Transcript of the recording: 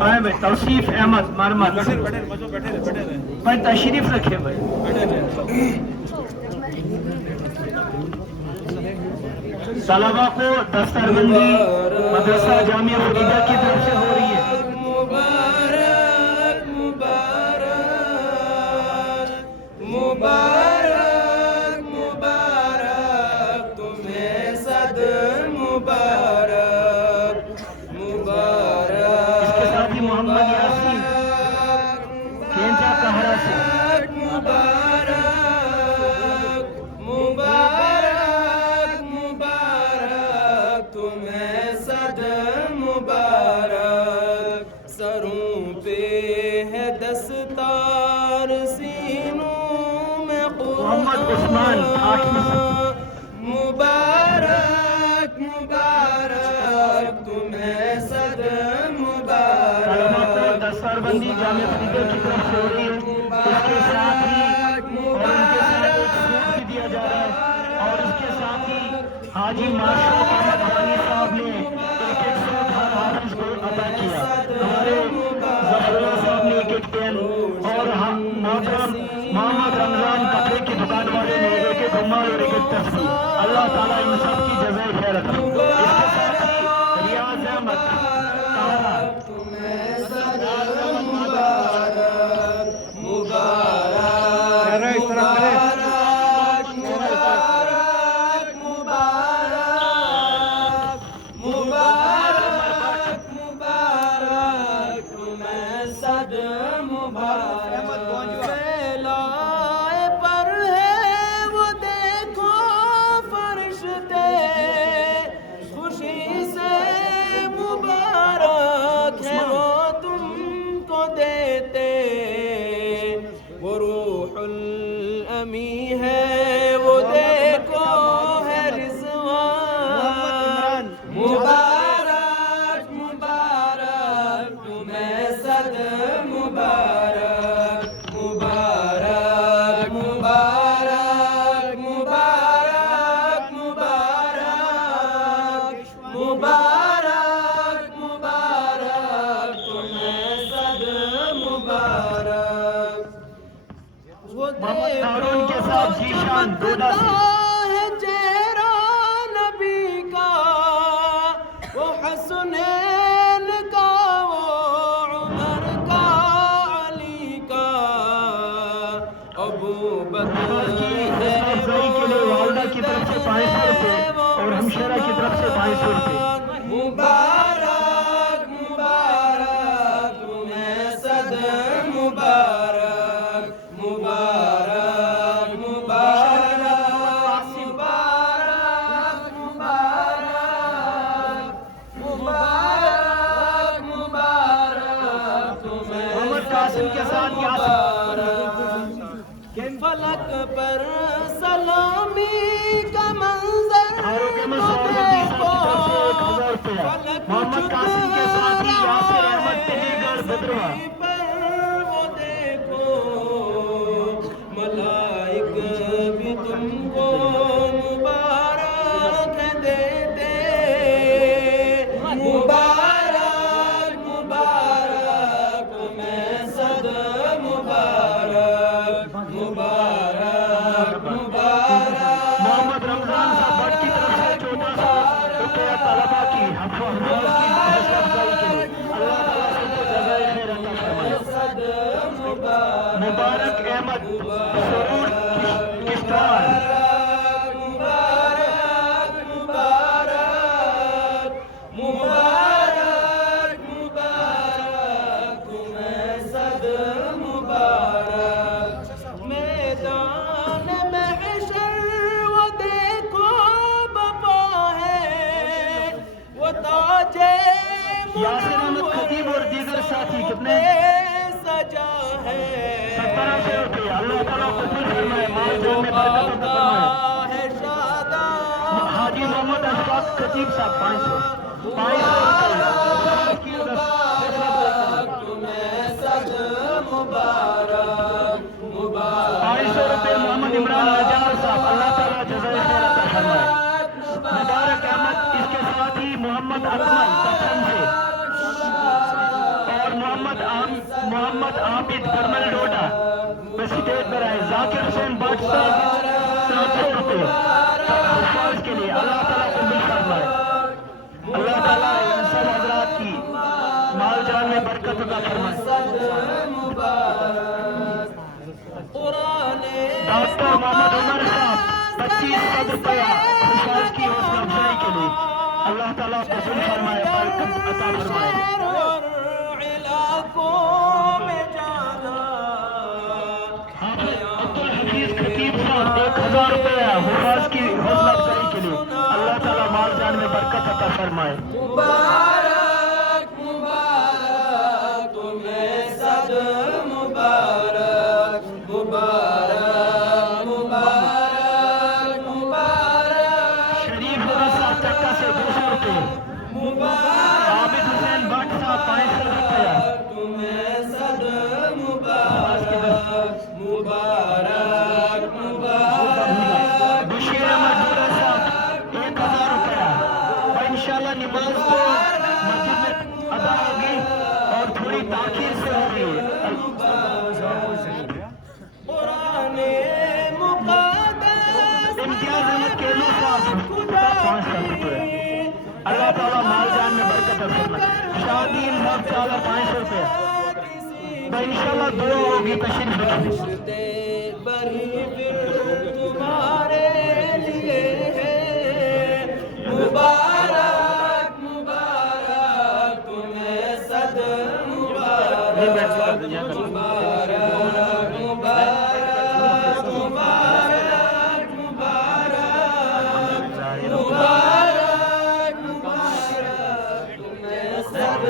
آئے بھائی توصیف احمد مرمت بھائی تشریف رکھے بھائی طلبہ کو دستربندی مدرسہ جامعہ فریدہ کی طرف سے ہو رہی ہے مبارک مبارک مبارک مبارک تمہیں صد مبارک مبارک اس کے ساتھ ہی محمد یاسین کینچا کہرہ سے مبارک مبارک مبارک تمہیں صد مبارک سروں پہ ہے دستار سینوں میں محمد عثمان آٹھویں سے مبارک مبارک تمہیں صد طلبہ کو مبارک دستربندی جامعہ فریدہ کی طرف سے ہو رہی ہے اس کے ساتھ ہی اور ان کے ساتھ ایک سوٹ بھی دیا جا رہا ہے اور اس کے ساتھ ہی حاجی ماشوق احمد حانی صاحب نے ایک ایک سوٹ ہر حافظ کو عطا کیا ہمارے ظفر اللہ صاحب نے ایک ایک پین اور محترم محمد رمضان کپڑے کی دکان والے نے ایک ایک رومال اور ایک ایک تصویر اللہ تعالیٰ ان سب کی جزائے خیر عطا اس کے ساتھ ہی ریاض احمد طاہرہ محمد ہارون کے ساتھ جیشان ڈوڈا سے چہرہ نبی کا وہ حسنین کا وہ عمر کا علی کا ابو بکر کی افزائی کے لیے والدہ کی طرف سے 500 روپے اور ہمشیرہ کی طرف سے 500 روپے مبارک مبارک تمہیں صد مبارک مبارک مبارک مبارک مبارک مبارک مبارک تمہیں محمد قاسم کے ساتھ یاسر فلک پر سلامی کا منظر محمد قاسم کے ساتھ ہی یاسر احمد علی گڑھ بدروا وہ دیکھو ملائک بھی تم کو مبارک دیتے مبارک مبارک تمہیں صد مبارک مبارک مبارک محمد رمضان صاحب بٹ کی طرف سے 1400 روپے طلبہ کی حفظ کی حوصلہ افزائی کے لیے اللہ تعالیٰ سب کو جزائے خیر عطا فرمائے مبارک احمد سرور کشتوار مبارک مبارک مبارک مبارک تمہیں صد مبارک میدان محشر وہ دیکھو بپا ہے وہ تاج یاسر احمد خطیب اور دیگر ساتھی کتنے سجا ہے 1700 روپے اللہ تعالیٰ قبول فرمائے مال جان میں برکت عطا فرمائے ہے شاداں حاجی محمد اشفاق خطیب صاحب 500 تمہیں صد مبارک مبارک 500 روپے محمد عمران نجار صاحب اللہ تعالیٰ جزائے خیر عطا فرمائے مبارک احمد اس کے ساتھ ہی محمد محمد اکمل دکن سے اور محمد عابد کرمل ڈوڈا اسٹیج پر آئے. ذاکر حسین بٹ صاحب 700 روپے حفاظ کے لیے. اللہ تعالیٰ قبول فرمائے. اللہ تعالیٰ ان سب حضرات کی مال جان میں برکت عطا فرمائے. ڈاکٹر محمد عمر صاحب 2500 روپیہ حفاظ کی حوصلہ افزائی کے لیے. اللہ تعالیٰ قبول فرمائے برکت عطا فرمائے. عبدالحفیظ خطیب صاحب 1000 روپیہ حفاظ کی حوصلہ افزائی کے لیے. اللہ تعالیٰ مال جان میں برکت عطا فرمائے. مبارک مبارک تمہیں صد مبارک مبارک مبارک مبارک. شریف صاحب چکا سے 200 روپے. عابد حسین بٹ صاحب 500 روپیہ. تمہیں صد مبارک مبارک مبارک. بشیر احمد ڈورا صاحب 1000 روپیہ. اور انشاءاللہ نماز تو مسجد میں ادا ہوگی اور تھوڑی تاخیر سے ہوگی. امتیاز احمد کیلو صاحب 500 روپے. اللہ تعالیٰ مال جان میں برکت عطا فرمائے. شادی محمد چالا 500 روپے. انشاءاللہ دعا ہوگی. تشریف رکھیں. بری پھر تمہارے لیے ہے. مبارک مبارک تمہیں صد مبارک مبارک مبارک مبارک مبارک مبارک تمہیں صد